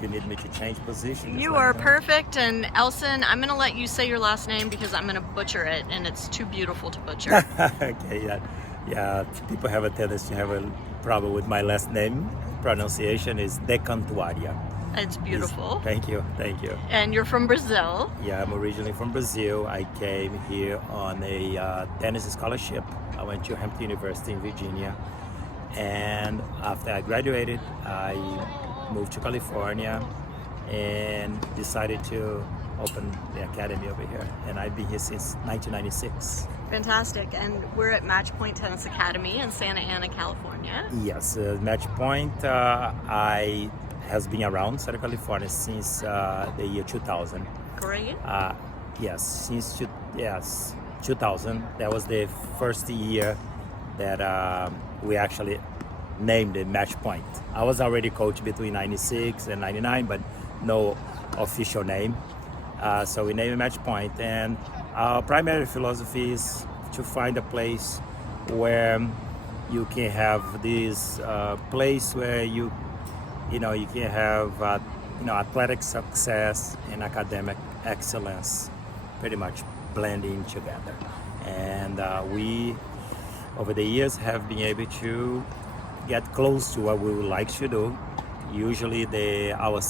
if you need me to change position. You are perfect. And Elson, I'm going to let you say your last name because I'm going to butcher it, and it's too beautiful to butcher. Okay, yeah. People have a tendency to have a problem with my last name. Pronunciation is De Cantuaria. It's beautiful. Thank you. And you're from Brazil. Yeah, I'm originally from Brazil. I came here on a tennis scholarship. I went to Hampton University in Virginia. And after I graduated, I moved to California and decided to open the academy over here. And I've been here since 1996. Fantastic. And we're at Match Point Tennis Academy in Santa Ana, California. Yes, Match Point has been around Southern California since the year 2000. Great. Yes, since 2000. That was the first year that we actually named it Match Point. I was already coached between 96 and 99, but no official name. So we named it Match Point, and our primary philosophy is to find a place where you can have this place where you can have athletic success and academic excellence pretty much blending together. And we, over the years, have been able to get close to what we would like to do. Usually our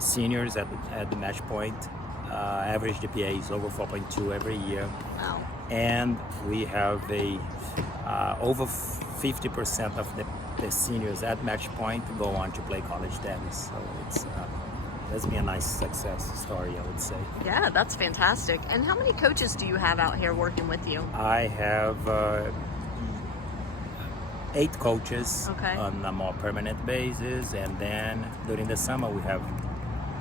seniors at the Match Point average GPA is over 4.2 every year. Wow. And we have over 50% of the seniors at Match Point go on to play college tennis. So it's been a nice success story, I would say. Yeah, that's fantastic. And how many coaches do you have out here working with you? I have 8 coaches on a more permanent basis, and then during the summer we have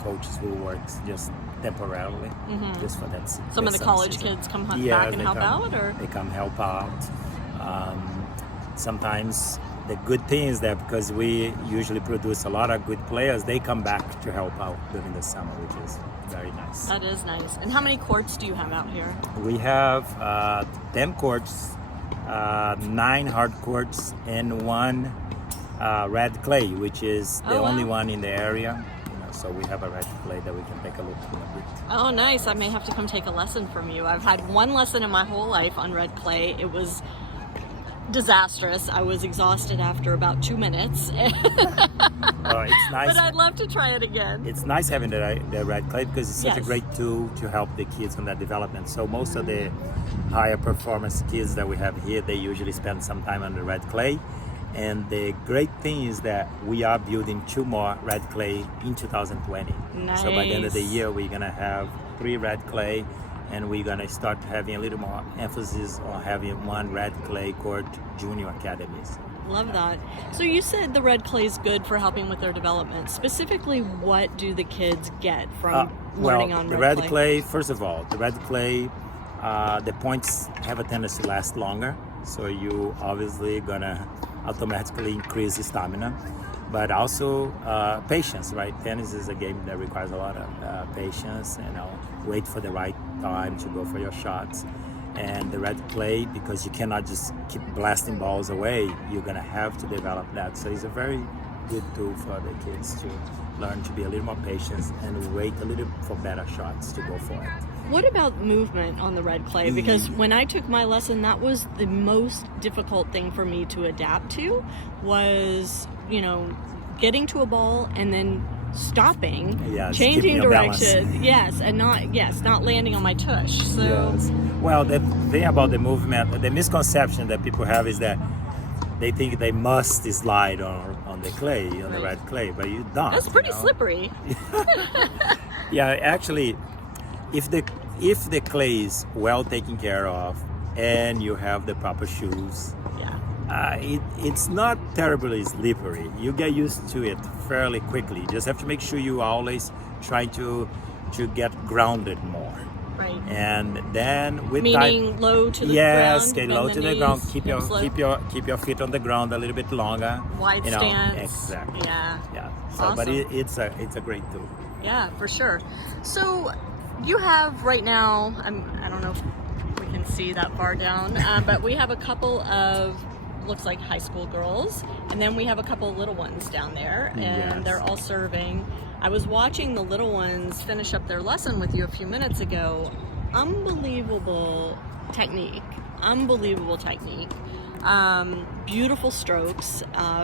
coaches who work just temporarily, just for that. Some of the college kids come back and help out, or they come help out. Sometimes the good thing is that because we usually produce a lot of good players, they come back to help out during the summer, which is very nice. That is nice. And how many courts do you have out here? We have 10 courts, 9 hard courts, and 1 red clay, which is the only one in the area. So we have a red clay that we can take a look at a bit. Oh, nice. I may have to come take a lesson from you. I've had 1 lesson in my whole life on red clay. It was disastrous. I was exhausted after about 2 minutes. Oh, it's nice. But I'd love to try it again. It's nice having the red clay because it's such a great tool to help the kids on that development. So most of the higher performance kids that we have here, they usually spend some time on the red clay. And the great thing is that we are building 2 more red clay in 2020. Nice. So by the end of the year, we're going to have 3 red clay, and we're going to start having a little more emphasis on having 1 red clay court junior academies. Love that. So you said the red clay is good for helping with their development. Specifically, what do the kids get from learning on red clay? First of all, the red clay, the points have a tendency to last longer. So you obviously going to automatically increase the stamina, but also patience, right? Tennis is a game that requires a lot of patience, wait for the right time to go for your shots. And the red clay, because you cannot just keep blasting balls away, you're gonna have to develop that. So it's a very good tool for the kids to learn to be a little more patient and wait a little for better shots to go for it. What about movement on the red clay? Because when I took my lesson, that was the most difficult thing for me to adapt to, was, getting to a ball and then stopping, changing direction, and not landing on my tush. So yes. Well, the thing about the movement, the misconception that people have is that they think they must slide on the clay, on the red clay, but you don't. That's pretty slippery. Yeah, actually, if the clay is well taken care of and you have the proper shoes, it's not terribly slippery. You get used to it fairly quickly. You just have to make sure you always try to get grounded more. Right. And then with meaning low to the ground. Yes, get low to the ground. Keep your feet on the ground a little bit longer. Wide stance. Exactly. Yeah. So, awesome. but it's a great tool. Yeah, for sure. So you have right now, I don't know if we can see that far down, but we have a couple of, looks like high school girls, and then we have a couple of little ones down there, and they're all serving. I was watching the little ones finish up their lesson with you a few minutes ago. Unbelievable technique. Beautiful strokes,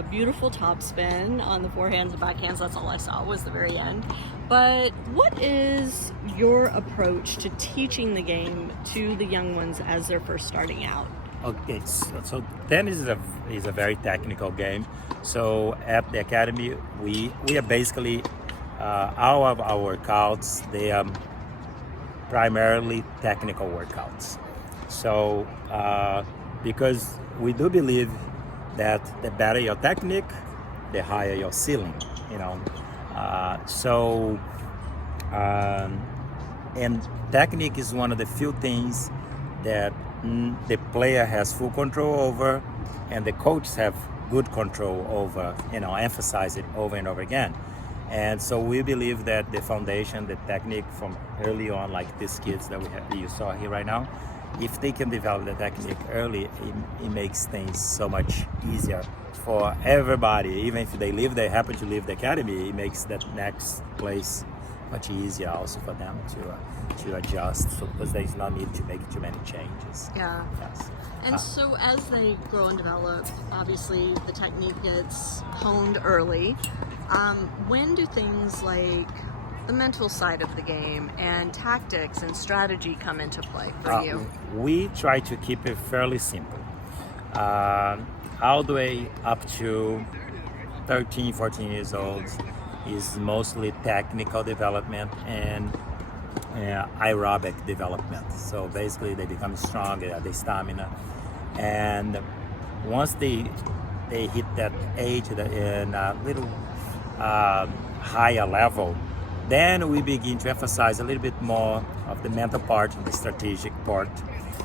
beautiful topspin on the forehands and backhands. That's all I saw was the very end. But what is your approach to teaching the game to the young ones as they're first starting out? Okay, so tennis is a very technical game. So at the academy, we are basically all of our workouts, they are primarily technical workouts. So because we do believe that the better your technique, the higher your ceiling, you know. And technique is one of the few things that the player has full control over, and the coaches have good control over, emphasize it over and over again. And so we believe that the foundation, the technique from early on, like these kids that you saw here right now, if they can develop the technique early, it makes things so much easier for everybody. Even if they happen to leave the academy, it makes that next place much easier also for them to adjust. So because there's no need to make too many changes. Yeah. Yes. And so as they grow and develop, obviously the technique gets honed early. When do things like the mental side of the game and tactics and strategy come into play for you? We try to keep it fairly simple. All the way up to 13, 14 years old is mostly technical development and aerobic development. So basically they become strong, they have the stamina. And once they hit that age in a little higher level, then we begin to emphasize a little bit more of the mental part and the strategic part.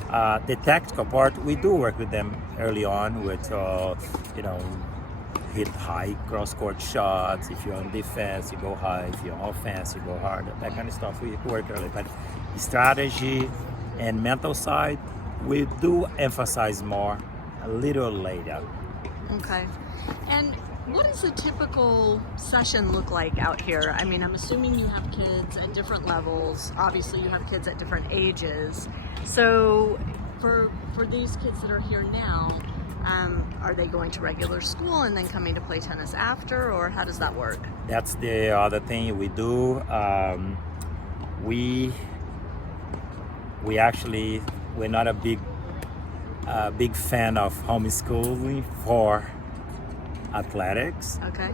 The tactical part, we do work with them early on with, hit high cross-court shots. If you're on defense, you go high. If you're on offense, you go hard. That kind of stuff we work early. But strategy and mental side, we do emphasize more a little later. Okay. And what does a typical session look like out here? I mean, I'm assuming you have kids at different levels. Obviously, you have kids at different ages. So for these kids that are here now, are they going to regular school and then coming to play tennis after, or how does that work? That's the other thing we do. We're not a big fan of homeschooling for athletics. Okay.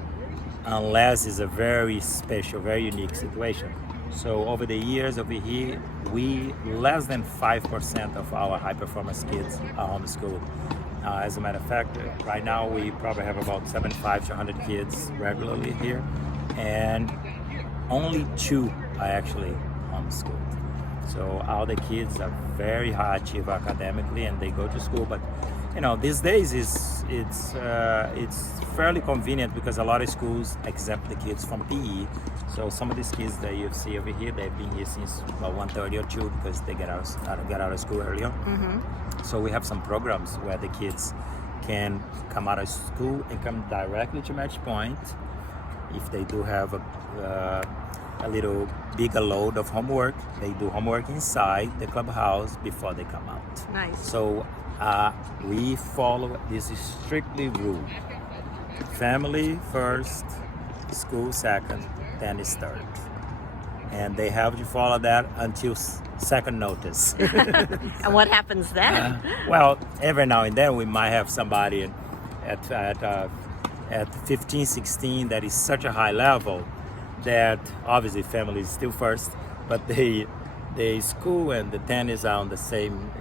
Unless it's a very special, very unique situation. So over the years over here, less than 5% of our high performance kids are homeschooled. As a matter of fact, right now we probably have about 75 to 100 kids regularly here, and only 2 are actually homeschooled. So all the kids are very high achiever academically, and they go to school. But these days it's fairly convenient because a lot of schools exempt the kids from PE. So some of these kids that you see over here, they've been here since about 1:30 or 2 because they get out of school earlier. Mm-hmm. So we have some programs where the kids can come out of school and come directly to match point if they do have a little bigger load of homework. They do homework inside the clubhouse before they come out. Nice. So we follow this is strictly rule. Family first, school second, tennis third. And they have to follow that until second notice. And what happens then? Well, every now and then we might have somebody at 15, 16 that is such a high level that obviously family is still first, but the school and the tennis are on the same,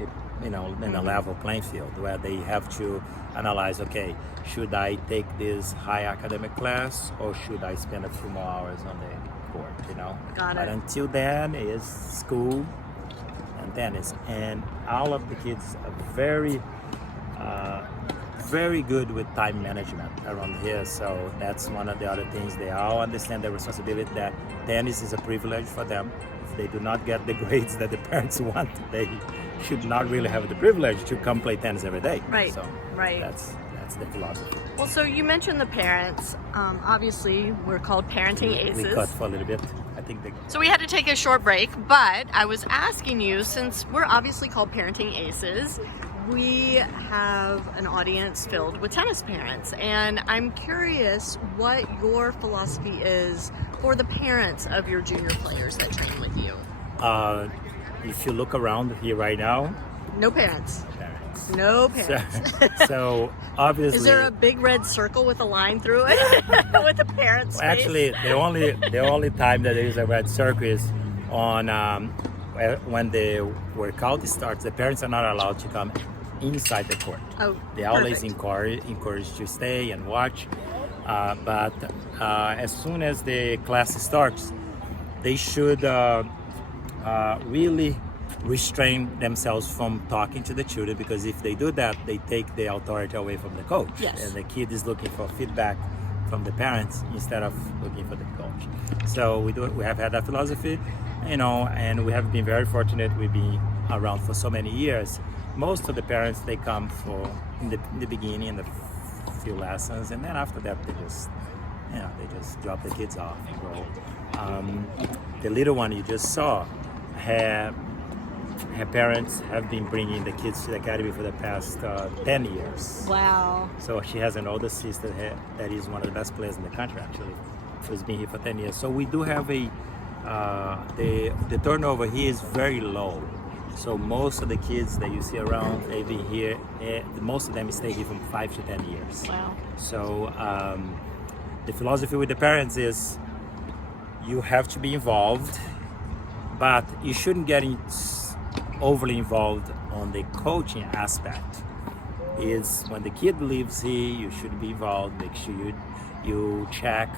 in a level playing field where they have to analyze, okay, should I take this high academic class or should I spend a few more hours on the court, Got it. But until then is school and tennis. And all of the kids are very good with time management around here. So that's one of the other things. They all understand the responsibility that tennis is a privilege for them. If they do not get the grades that the parents want, they should not really have the privilege to come play tennis every day. Right. So right. That's That's the philosophy. Well, so you mentioned the parents. Obviously, we're called Parenting Aces. We cut for a little bit. I think So we had to take a short break, but I was asking you, since we're obviously called Parenting Aces, we have an audience filled with tennis parents, and I'm curious what your philosophy is for the parents of your junior players that train with you. if you look around here right now, No parents. parents. No parents. So obviously, Is there a big red circle with a line through it with the parents' face? actually the only time that there is a red circle is on when the workout starts. The parents are not allowed to come inside the court. Oh, They always perfect. encourage to stay and watch. But as soon as the class starts, they should really restrain themselves from talking to the children, because if they do that, they take the authority away from the coach. Yes. And the kid is looking for feedback from the parents instead of looking for the coach. So we have had that philosophy, and we have been very fortunate. We've been around for so many years. Most of the parents, they come for in the beginning, in the few lessons, and then after that they just drop the kids off and go. The little one you just saw, her parents have been bringing the kids to the academy for the past 10 years. Wow. So she has an older sister that is one of the best players in the country, actually. She's been here for 10 years. So we do have the turnover here is very low. So most of the kids that you see around, they've been here, most of them stay here from 5 to 10 years. Wow. So the philosophy with the parents is you have to be involved, but you shouldn't get overly involved on the coaching aspect. Is when the kid leaves here, you should be involved. Make sure you check,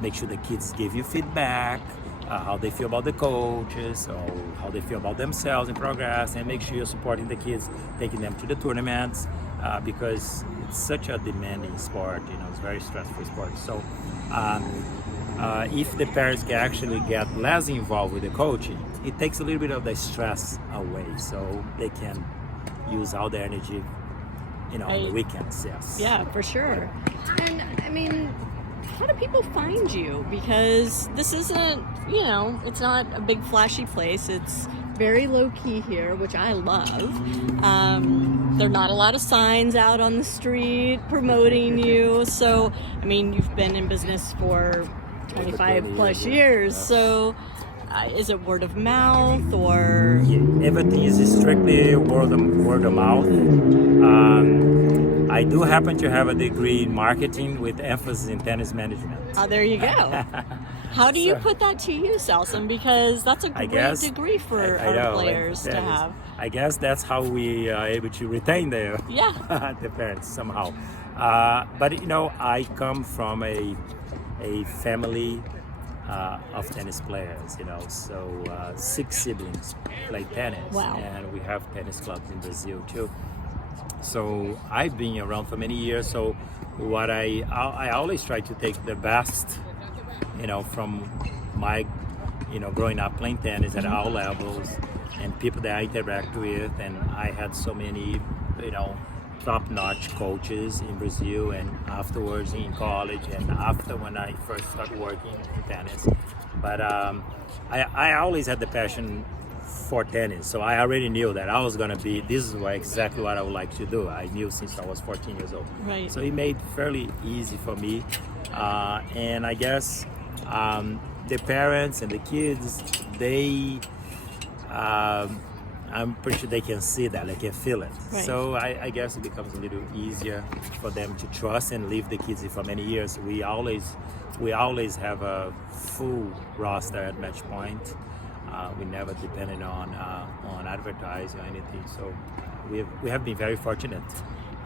make sure the kids give you feedback, how they feel about the coaches, or how they feel about themselves in progress, and make sure you're supporting the kids, taking them to the tournaments, because it's such a demanding sport. It's a very stressful sport. So if the parents can actually get less involved with the coaching, it takes a little bit of the stress away, so they can use all the energy, on the weekends. Yes. Yeah, for sure. And I mean, how do people find you? Because this isn't, it's not a big flashy place. It's very low key here, which I love. There are not a lot of signs out on the street promoting you. So, I mean, you've been in business for 25 plus years. So, is it word of mouth or? Everything is strictly word of mouth. I do happen to have a degree in marketing with emphasis in tennis management. Oh, there you go. How do you put that to use, Elson? Because that's a great degree for our players to have. I guess that's how we are able to retain the parents somehow. But I come from a family of tennis players. So 6 siblings play tennis. Wow. And we have tennis clubs in Brazil too. So I've been around for many years. So what I always try to take the best, from my, growing up playing tennis at all levels, and people that I interact with. And I had so many, top-notch coaches in Brazil, and afterwards in college, and after when I first started working in tennis. But I always had the passion for tennis, so I already knew that I was gonna be. This is exactly what I would like to do. I knew since I was 14 years old. Right. So it made fairly easy for me, and I guess the parents and the kids, they. I'm pretty sure they can see that, they can feel it. Right. So I guess it becomes a little easier for them to trust and leave the kids for many years. We always have a full roster at Match Point. We never depended on advertising or anything. So we have been very fortunate.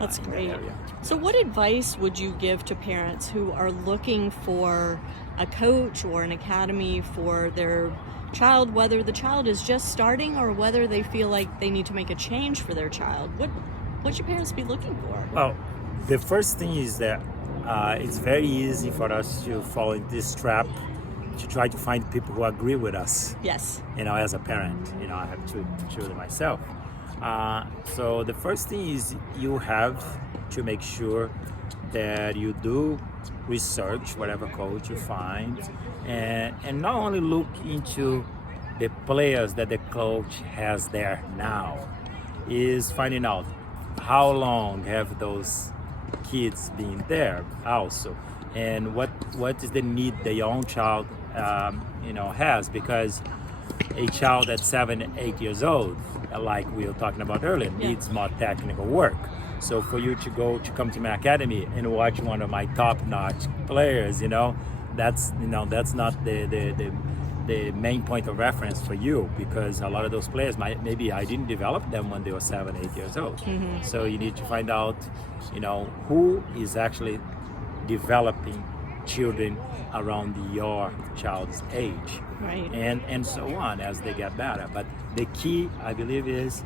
That's in great. that area. So what advice would you give to parents who are looking for a coach or an academy for their child, whether the child is just starting or whether they feel like they need to make a change for their child? What should parents be looking for? Well, the first thing is that it's very easy for us to fall into this trap to try to find people who agree with us. Yes. As a parent, I have two children myself. So the first thing is you have to make sure that you do research whatever coach you find, and not only look into the players that the coach has there now, is finding out how long have those kids been there also, and what is the need that your own child has, because a child at 7, 8 years old, like we were talking about earlier, needs more technical work. So for you to come to my academy and watch one of my top-notch players, that's not the main point of reference for you, because a lot of those players maybe I didn't develop them when they were 7, 8 years old. So you need to find out, who is actually developing children around your child's age, Right. and so on as they get better. But the key, I believe, is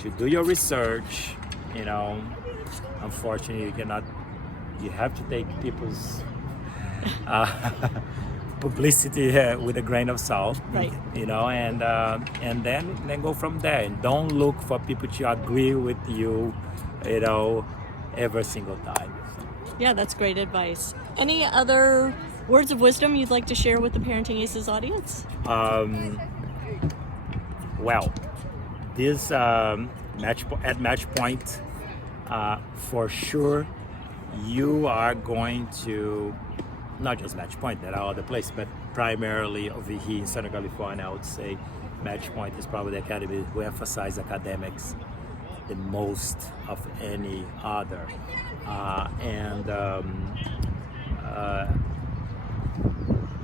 to do your research. Unfortunately, you have to take people's publicity with a grain of salt, Right. And then go from there, and don't look for people to agree with you, every single time. Yeah, that's great advice. Any other words of wisdom you'd like to share with the Parenting Aces audience? Well, this match point, for sure, you are going to not just match point, there are other places, but primarily over here in Southern California, I would say match point is probably the academy who emphasize academics the most of any other.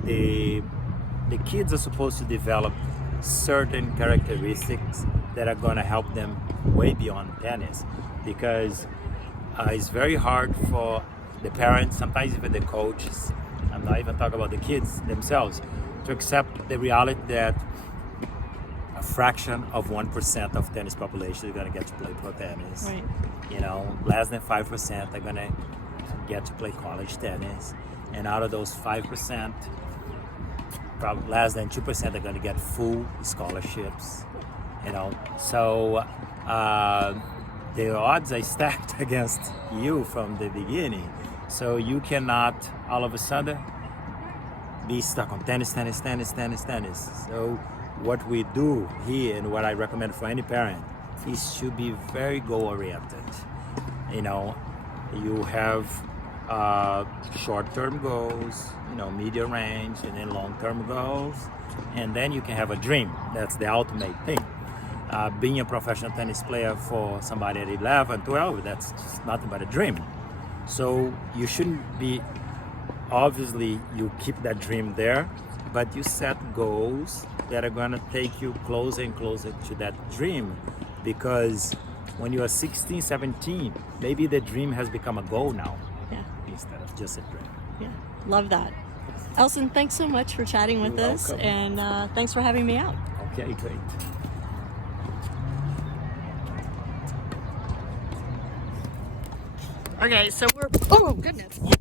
The kids are supposed to develop certain characteristics that are going to help them way beyond tennis, because it's very hard for the parents, sometimes even the coaches, I'm not even talking about the kids themselves, to accept the reality that a fraction of 1% of tennis population is going to get to play pro tennis. Right. Less than 5% are going to get to play college tennis, and out of those 5%, probably less than 2% are going to get full scholarships. So the odds are stacked against you from the beginning. So you cannot all of a sudden be stuck on tennis. So what we do here, and what I recommend for any parent, is to be very goal-oriented. You have short-term goals, medium range, and then long-term goals, and then you can have a dream. That's the ultimate thing. Being a professional tennis player for somebody at 11, 12, that's just nothing but a dream. So you shouldn't be, obviously you keep that dream there, but you set goals that are going to take you closer and closer to that dream, because when you are 16, 17, maybe the dream has become a goal now, instead of just a dream. Yeah, love that. Elson, thanks so much for chatting with You're us, welcome. and thanks for having me out. Okay, great. Okay, so oh goodness. Well,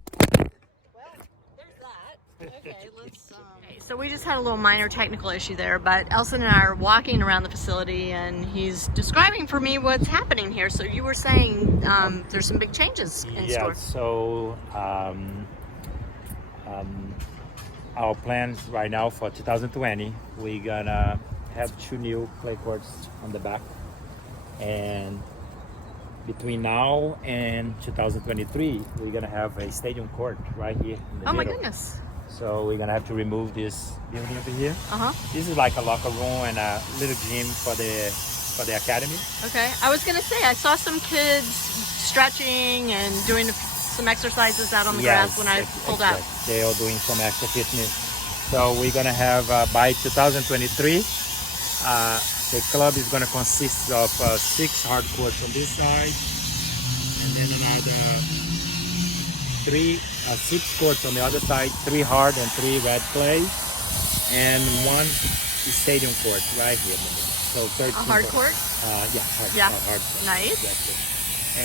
there's that. Okay, let's. Okay, so we just had a little minor technical issue there, but Elson and I are walking around the facility, and he's describing for me what's happening here. So you were saying there's some big changes in store. So our plans right now for 2020, we're gonna have 2 new clay courts on the back, and between now and 2023, we're gonna have a stadium court right here in the Oh my middle. goodness. So we're gonna have to remove this building over here. Uh-huh. This is like a locker room and a little gym for the academy. Okay. I was gonna say I saw some kids stretching and doing some exercises out on the grass when I pulled out. They are doing some extra fitness. So we're gonna have by 2023. The club is going to consist of 6 hard courts on this side, and then another 6 courts on the other side, 3 hard and 3 red clay, and 1 stadium court right here in the middle. So 13 A hard court? Hard court. Nice. Exactly.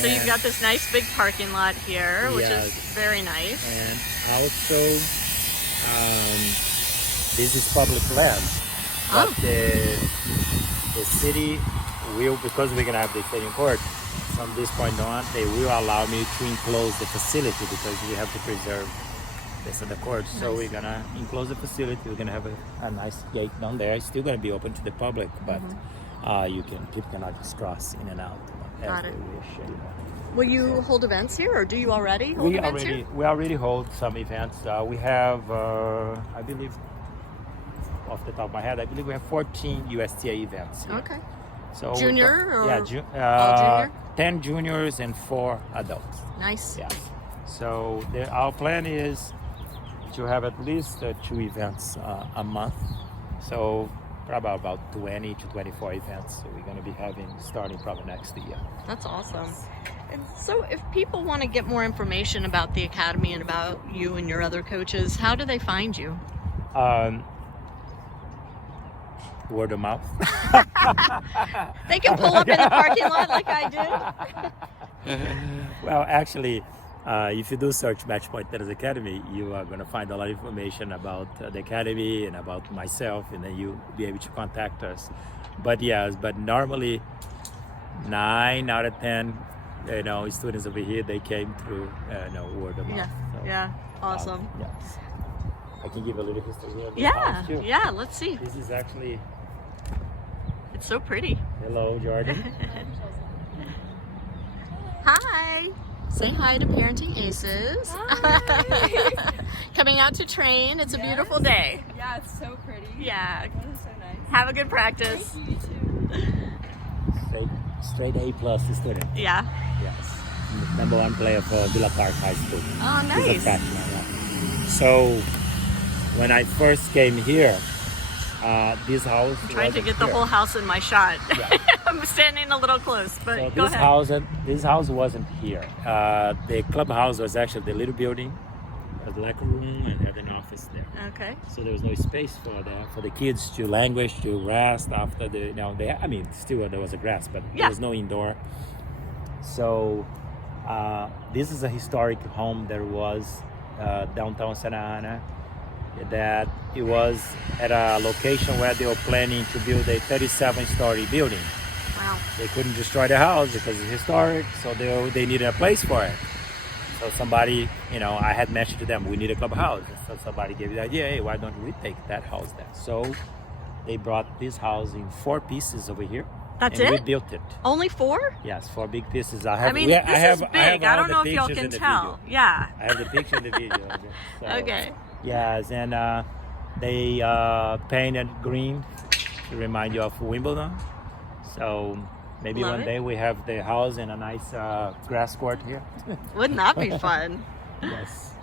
So you've got this nice big parking lot here, which is very nice. And also, this is public land, but the city will, because we're gonna have the stadium court. From this point on, they will allow me to enclose the facility because we have to preserve this in the court. So we're gonna enclose the facility. We're gonna have a nice gate down there. It's still gonna be open to the public, but people cannot just cross in and out Got as it. they wish. You know. Will you hold events here, or do you already hold events here? We already hold some events. We have, I believe, off the top of my head, I believe we have 14 USTA events here. Okay. So Junior or all junior? 10 juniors and 4 adults. Nice. Yes. So our plan is to have at least 2 events a month. So probably about 20 to 24 events we're going to be having starting probably next year. That's awesome. And so if people want to get more information about the academy and about you and your other coaches, how do they find you? Word of mouth. They can pull up in the parking lot like I did. Well, actually, if you do search Matchpoint Tennis Academy, you are going to find a lot of information about the academy and about myself, and then you'll be able to contact us. But yes, normally 9 out of 10, students over here, they came through word of mouth. Yeah. So, Yeah. Awesome. yes. I can give a little history here. Of the Yeah. house, too. Yeah. Let's see. This is actually. It's so pretty. Hello, Jordan. Hi. Say hi to Parenting Aces. Hi. Coming out to train. It's a beautiful day. Yeah, it's so pretty. Yeah. That is so nice. Have a good practice. Thank you, you too. Straight A plus student. Yeah. Yes. Number 1 player for Villa Park High School. Oh, He's a nice. freshman, yeah. So when I first came here, this house. I'm trying to wasn't get the here. whole house in my shot. Yeah. I'm standing a little close, but So go ahead. this house wasn't here. The clubhouse was actually the little building, had a locker room, and had an office there. Okay. So there was no space for the kids to languish, to rest after still there was a grass, but Yeah. there was no indoor. So this is a historic home that was downtown Santa Ana. That it was at a location where they were planning to build a 37-story building. Wow. They couldn't destroy the house because it's historic, so they needed a place for it. So somebody, I had mentioned to them, we need a clubhouse. So somebody gave the idea, hey, why don't we take that house then? So they brought this house in 4 pieces over here. That's and it? we built it. Only 4? Yes, 4 big pieces. This is big. I don't know if y'all can tell. Yeah. I have the picture in the video. So, Okay. yes, and they painted green to remind you of Wimbledon. So maybe Love one it. day we have the house and a nice grass court here. Wouldn't that be fun? Yes.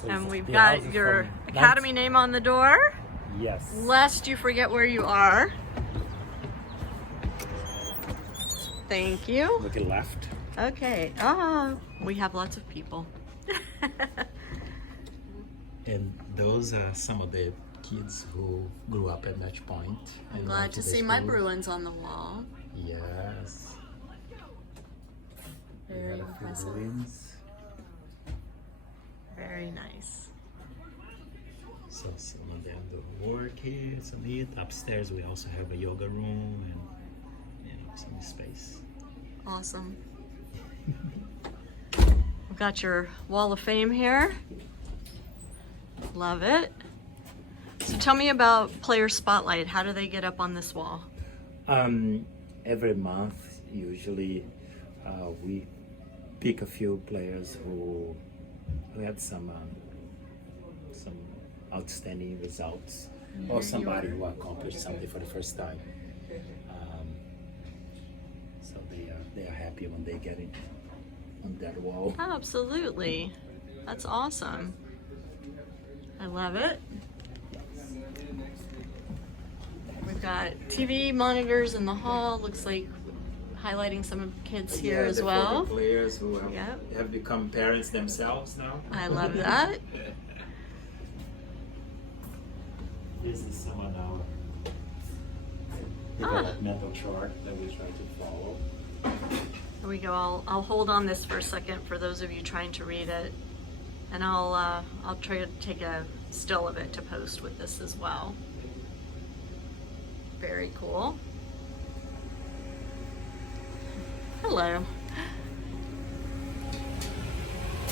So And we've the got house is your from academy name on the door, Yes. lest you forget where you are. Thank you. Look at left. Okay. Oh, we have lots of people. And those are some of the kids who grew up at Match Point. I'm and glad went to the see my school. Bruins on the wall. Yes. We Very had a few impressive. Bruins. Very nice. So some of them do work here, some eat. Upstairs we also have a yoga room and some space. Awesome. We've got your wall of fame here. Love it. So tell me about Player Spotlight. How do they get up on this wall? Every month, usually, we pick a few players who had some outstanding results, or somebody who accomplished something for the first time. So they are happy when they get it on that wall. Absolutely. That's awesome. I love it. We've got TV monitors in the hall. Looks like highlighting some of the kids here as well. The players who Yep. have become parents themselves now. I love that. This is some of our developmental chart that we try to follow. Here we go. I'll hold on this for a second for those of you trying to read it, and I'll try to take a still of it to post with this as well. Very cool. Hello.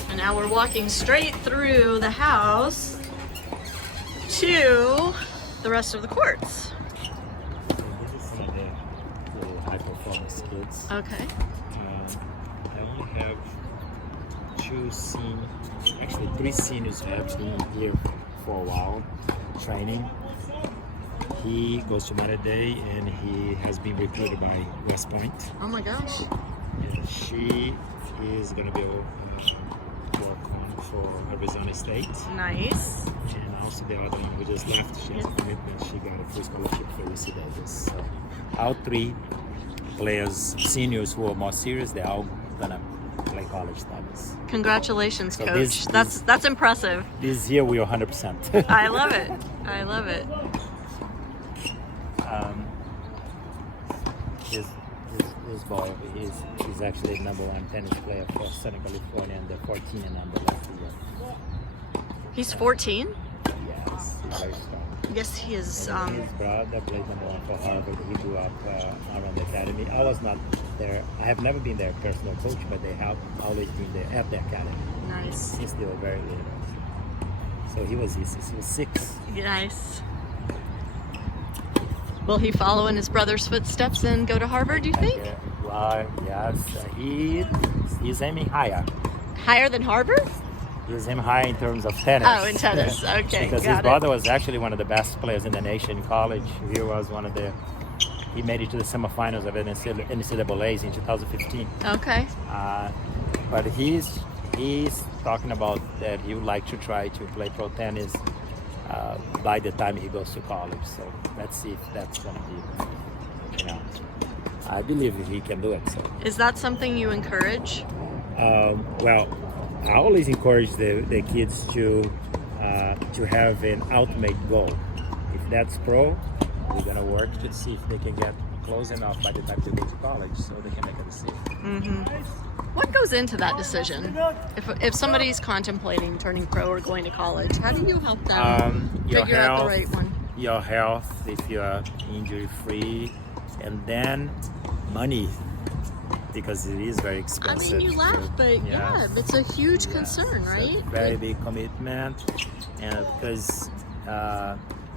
And now we're walking straight through the house to the rest of the courts. This is some of the high performance kids. Okay. I only have three seniors who have been here for a while training. He goes to Mater Dei and he has been recruited by West Point. Oh my gosh. And she is going to be work on for Arizona State. Nice. And also the other one who just left, she has a commitment. She got a full scholarship for UC Davis. So all three players, seniors who are more serious, they're all gonna play college studies. Congratulations, So Coach. this- That's impressive. This year we are 100%. I love it. I love it. This boy is actually the #1 tennis player for Southern California and the 14 and number last year. He's 14. Yes, he's very strong. Yes, he is. And his brother played #1 for Harvard. He grew up around the academy. I was not there. I have never been their personal coach, but they have always been there at the academy Nice. since they were very little. So he was 6. Nice. Will he follow in his brother's footsteps and go to Harvard, do you think? Well, yes. He's aiming higher. Higher than Harvard? He's aiming higher in terms of tennis. Oh, in tennis. Okay, Because his got brother it. was actually one of the best players in the nation in college. He was one of the. He made it to the semifinals of NCAA's in 2015. Okay. But he's talking about that he would like to try to play pro tennis by the time he goes to college. So let's see if that's going to be, I believe he can do it. So, Is that something you encourage? well, I always encourage the kids to have an ultimate goal. If that's pro, we're going to work to see if they can get close enough by the time they go to college so they can make a decision. Mm-hmm. What goes into that decision? If somebody's contemplating turning pro or going to college, how do you help them figure out the right one? Your health, if you're injury free, and then money, because it is very I expensive. mean, you laugh, but yeah, it's a huge concern, It's right? a very big commitment, and because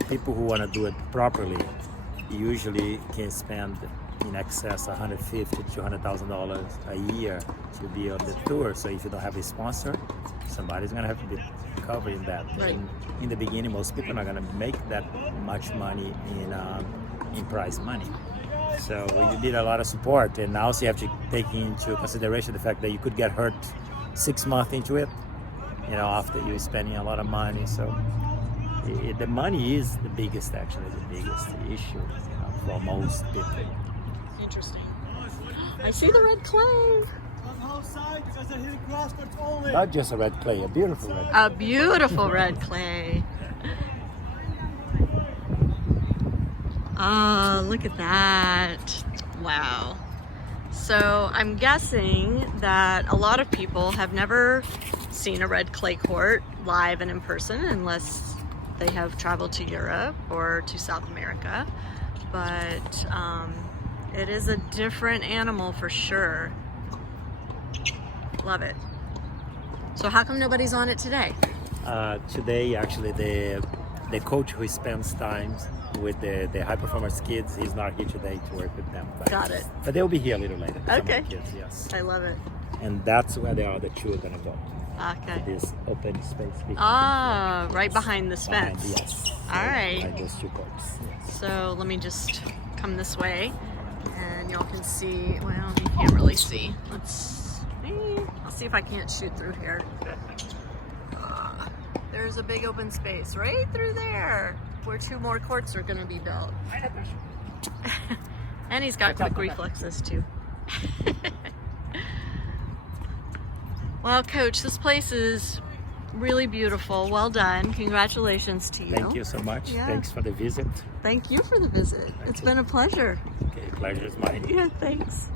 people who want to do it properly usually can spend in excess of $150,000 to $200,000 a year to be on the tour. So if you don't have a sponsor, somebody's gonna have to be covering that. Right. And in the beginning, most people are not gonna make that much money in prize money. So you need a lot of support, and also you have to take into consideration the fact that you could get hurt 6 months into it. After you're spending a lot of money. So the money is the biggest issue for most people. Interesting. I see the red clay. Not just a red clay, a beautiful red clay. A beautiful red clay. Oh, look at that. Wow. So I'm guessing that a lot of people have never seen a red clay court live and in person unless they have traveled to Europe or to South America. But it is a different animal for sure. Love it. So how come nobody's on it today? Today, actually, the coach who spends time with the high performance kids, he's not here today to work with them. Got it. But they'll be here a little later. some of the Okay. kids, yes. I love it. And that's where the other two are gonna go. Okay. This open space. Ah, right behind this Behind, fence. yes. All right. Behind those two courts. Yes. So let me just come this way and y'all can see, well, you can't really see. I'll see if I can't shoot through here. There's a big open space right through there where 2 more courts are going to be built. And he's got quick reflexes too. Well, Coach, this place is really beautiful. Well done. Congratulations to you. Thank you so much. Yeah. Thanks for the visit. Thank you for the visit. It's been a pleasure. Okay, pleasure is mine. Yeah, thanks.